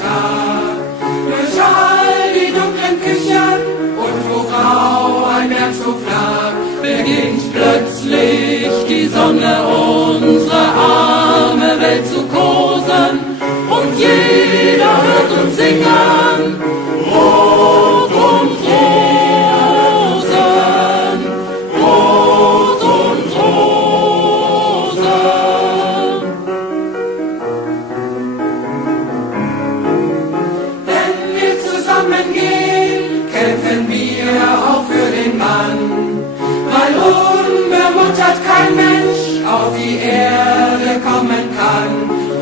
Tag. Durch all die dunklen Küchen und wo grau ein Berg so flach, beginnt plötzlich die Sonne unsere arme Welt zu kosen. Und jeder hört uns singen, Rot und Rosen, Rot und Rosen. Wenn wir zusammengehen, kämpfen wir auch für den Mann, weil unbemuttert kein Mensch auf die Erde kommen kann.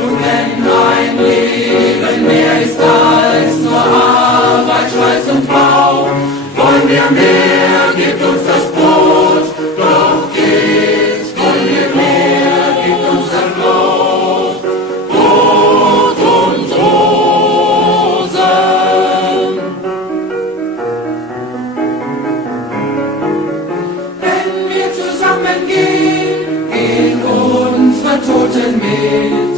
Und wenn ein Leben mehr ist als nur Arbeit, Schweiß und Bau, wollen wir mehr, gibt uns das Brot, doch gibt wir mehr, gibt uns das Brot, Brot und Rosen. Wenn wir zusammengehen, gehen unsere Toten mit.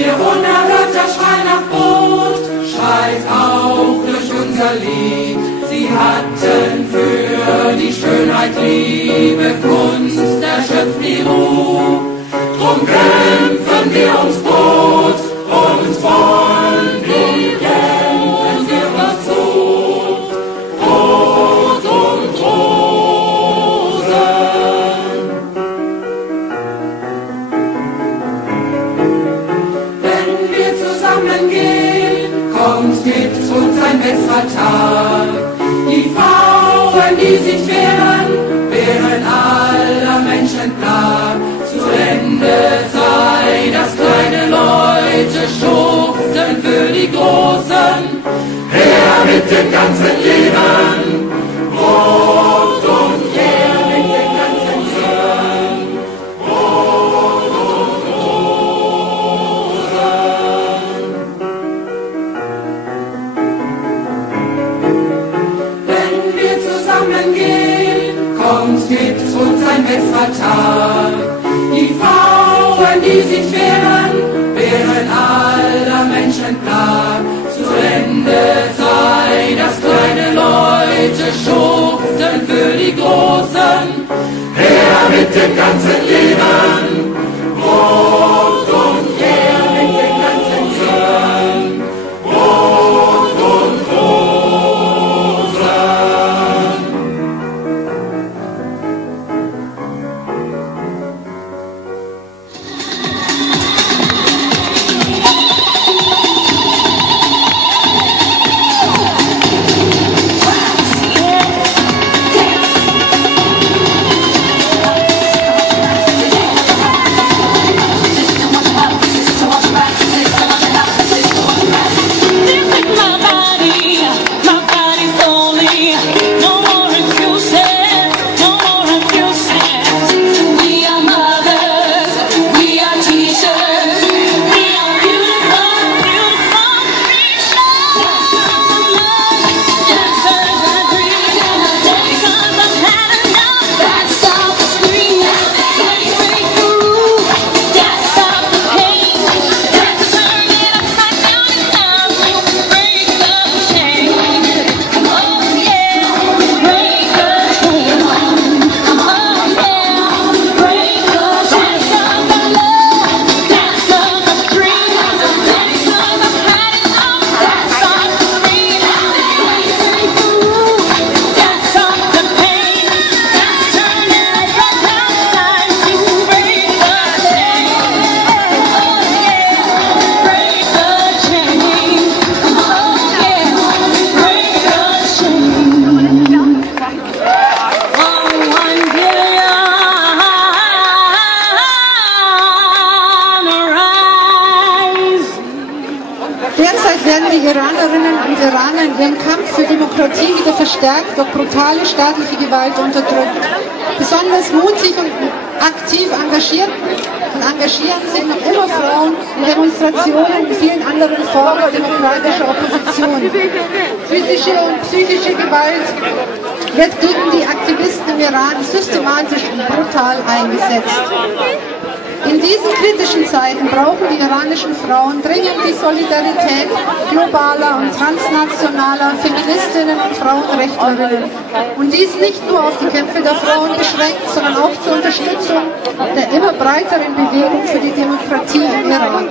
Ihr unerhörter Schrei nach Brot schreit auch durch unser Lied. Sie hatten für die Schönheit Liebe, Kunst erschöpft die Ruhe. Drum kämpfen wir ums Brot und wollen die kämpfen wir was zu. Brot und Rosen. Wenn wir zusammengehen, kommt mit uns ein besserer Tag. Die Frauen, die sich wehren, wehren aller Menschen Plag. Zu Ende sei, dass kleine Leute schuften für die Großen. Her mit dem ganzen Leben, Brot und her mit dem ganzen Leben, Brot und Rosen. Wenn wir zusammengehen, kommt mit uns ein besserer Tag. Die Frauen, die sich wehren, wehren aller Menschen Plag. Zu Ende sei, dass kleine Leute schuften für die Großen. Her mit dem ganzen Leben, Brot und her mit dem ganzen Leben, Brot und Rosen. Derzeit werden die Iranerinnen und Iraner in ihrem Kampf für Demokratie wieder verstärkt durch brutale staatliche Gewalt unterdrückt. Besonders mutig und aktiv engagieren sich noch immer Frauen in Demonstrationen und vielen anderen Formen demokratischer Opposition. Physische und psychische Gewalt wird gegen die Aktivisten im Iran systematisch und brutal eingesetzt. In diesen kritischen Zeiten brauchen die iranischen Frauen dringend die Solidarität globaler und transnationaler Feministinnen und Frauenrechtlerinnen. Und dies nicht nur auf die Kämpfe der Frauen beschränkt, sondern auch zur Unterstützung der immer breiteren Bewegung für die Demokratie im Iran.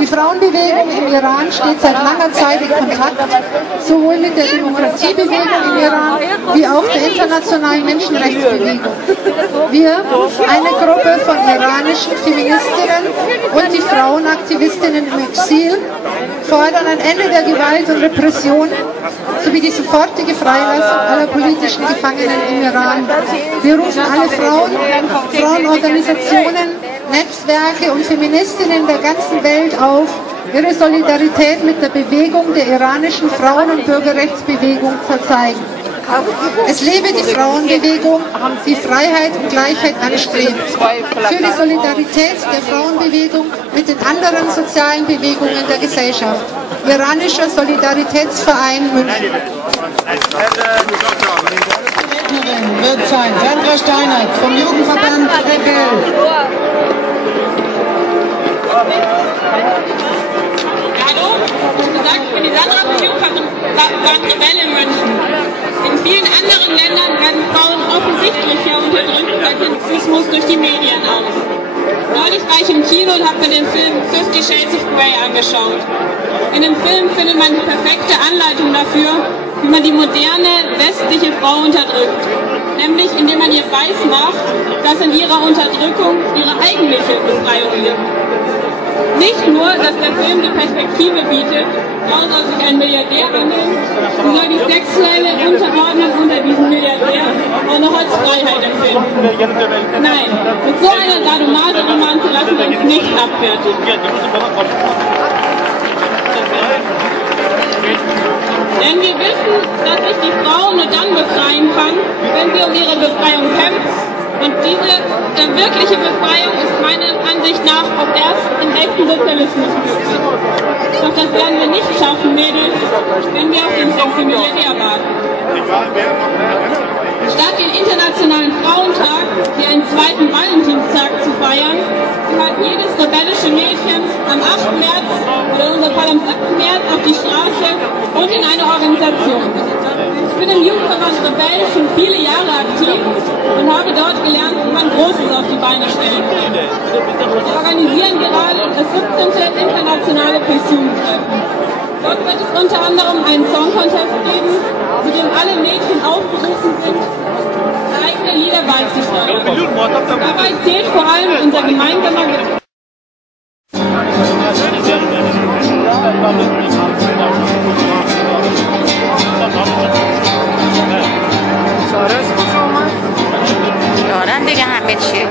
Die Frauenbewegung im Iran steht seit langer Zeit in Kontakt, sowohl mit der Demokratiebewegung im Iran wie auch der internationalen Menschenrechtsbewegung. Wir, eine Gruppe von iranischen Feministinnen und die Frauenaktivistinnen im Exil, fordern ein Ende der Gewalt und Repression sowie die sofortige Freilassung aller politischen Gefangenen im Iran. Wir rufen alle Frauen, Frauenorganisationen, Netzwerke und Feministinnen der ganzen Welt auf, ihre Solidarität mit der Bewegung der iranischen Frauen- und Bürgerrechtsbewegung zu zeigen. Es lebe die Frauenbewegung, die Freiheit und Gleichheit anstrebt. Für die Solidarität der Frauenbewegung mit den anderen sozialen Bewegungen der Gesellschaft. Iranischer Solidaritätsverein München. Wird sein Sandra Steinert vom Jugendverband Rebell. Hallo, wie gesagt, ich bin die Sandra vom Jugendverband Rebell in München. In vielen anderen Ländern werden Frauen offensichtlicher unterdrückt bei Sexismus durch die Medien aus. Neulich war ich im Kino und habe mir den Film 50 Shades of Grey angeschaut. In dem Film findet man die perfekte Anleitung dafür, wie man die moderne westliche Frau unterdrückt. Nämlich indem man ihr weismacht, dass in ihrer Unterdrückung ihre eigentliche Befreiung liegt. Nicht nur, dass der Film die Perspektive bietet, Frau soll sich ein Milliardär annehmen und soll die sexuelle Unterordnung unter diesem Milliardär auch noch als Freiheit empfinden. Nein, mit so einer Sadomaso-Romanze lassen wir uns nicht abfertigen. Denn wir wissen, dass sich die Frau nur dann befreien kann, wenn sie um ihre Befreiung kämpft. Und diese wirkliche Befreiung ist meiner Ansicht nach auch erst im echten Sozialismus möglich. Doch das werden wir nicht schaffen, Mädels, wenn wir auf den sexy Milliardär warten. Statt den Internationalen Frauentag wie einen zweiten Valentinstag zu feiern, gehört jedes rebellische Mädchen am 8. März oder unser Fall am 7. März auf die Straße und in eine Organisation. Ich bin im Jugendverband Rebell schon viele Jahre aktiv und habe dort gelernt, wie man Großes auf die Beine stellen kann. Wir organisieren gerade das 17. internationale Pensionstreffen. Dort wird es unter anderem einen Song-Contest geben, zu dem alle Mädchen aufgerufen sind, eigene Lieder beizusteuern. Dabei zählt vor allem unser gemeinsamer دارن دیگه همه چی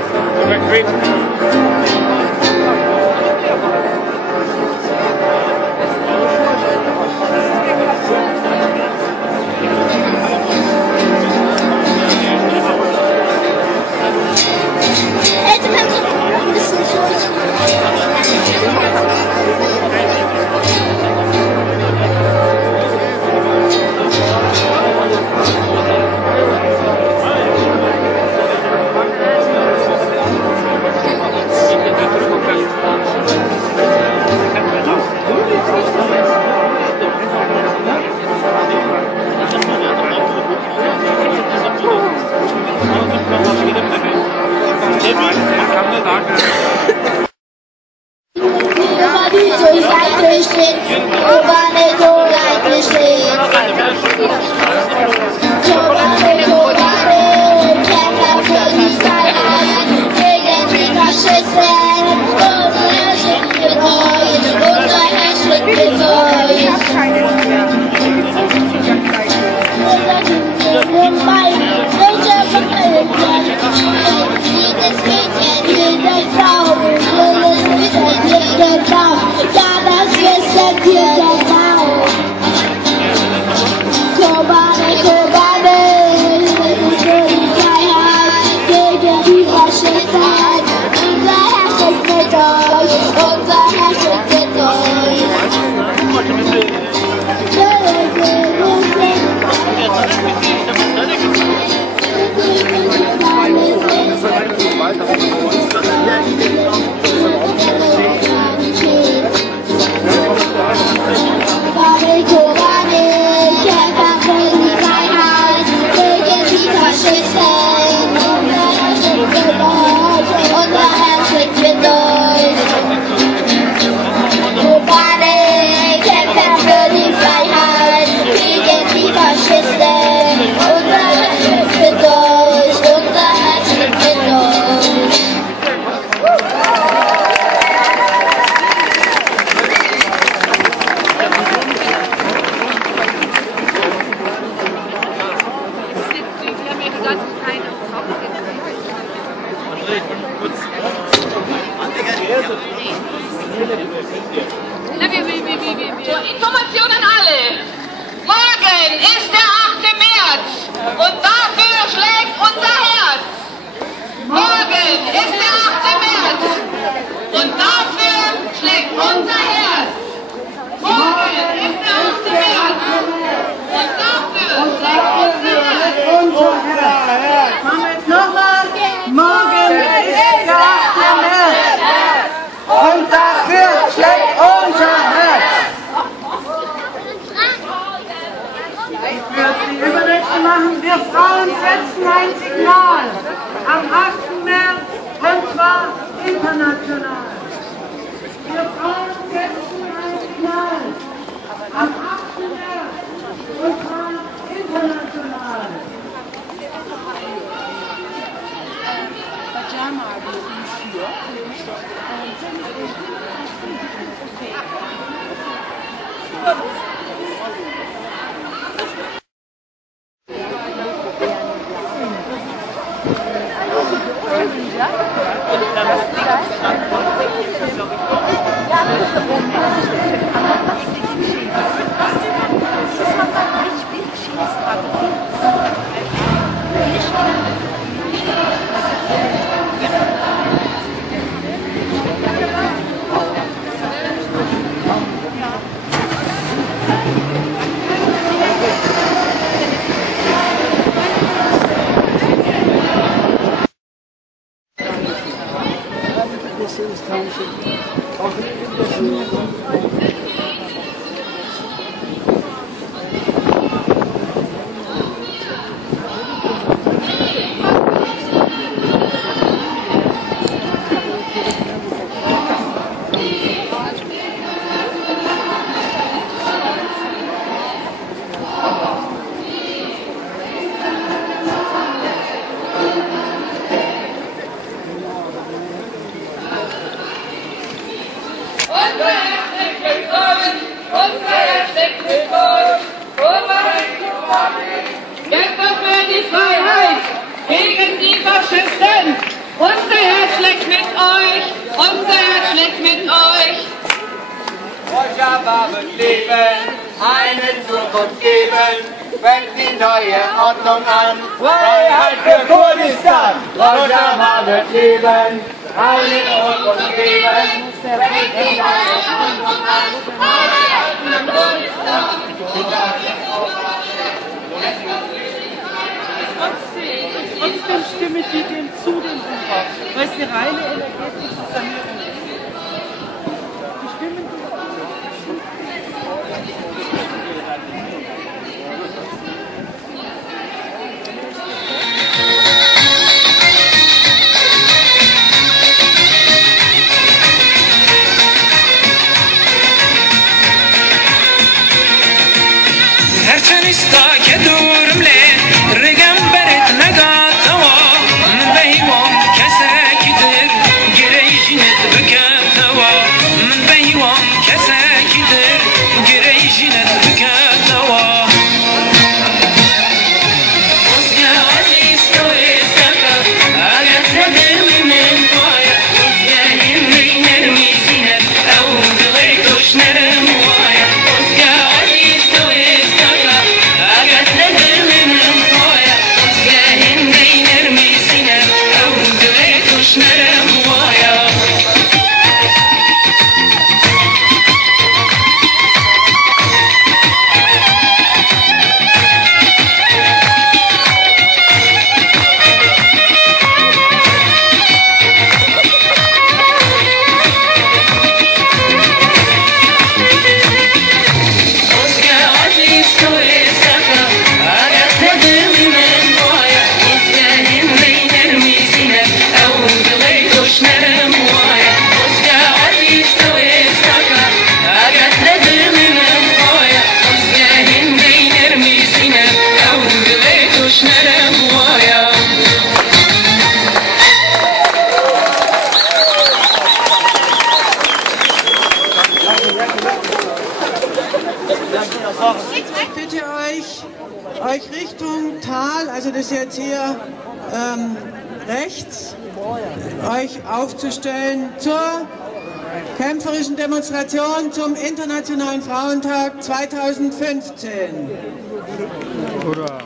Zur Information an alle. Morgen ist der 8. März und dafür schlägt unser Herz. Morgen ist der 8. März und dafür schlägt unser Herz. Morgen ist der 8. März und dafür schlägt unser Herz. Machen wir jetzt nochmal. Morgen ist der 8. März und dafür schlägt unser Herz. Ich würde die übernächste machen. Wir Frauen setzen ein Signal am 8. März und zwar international. Wir Frauen setzen ein Signal am 8. März und zwar international. Unser Herz schlägt mit euch, unser Herz schlägt mit euch. Rojava wird leben, eine Zukunft geben, fängt die neue Ordnung an. Freiheit für Kurdistan! Rojava wird leben, eine Zukunft geben, fängt die neue Ordnung an. Freiheit für Kurdistan! Trotzdem stimme ich dem zu, dem Umbau, weil es eine reine energetische Sanierung ist. Die stimmen Ich bitte euch Richtung Tal, also das ist jetzt hier rechts euch aufzustellen zur kämpferischen Demonstration zum Internationalen Frauentag 2015. Hurra.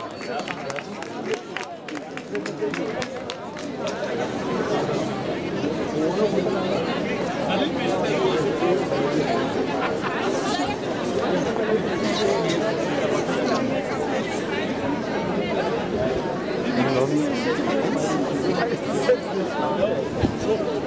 Hallo.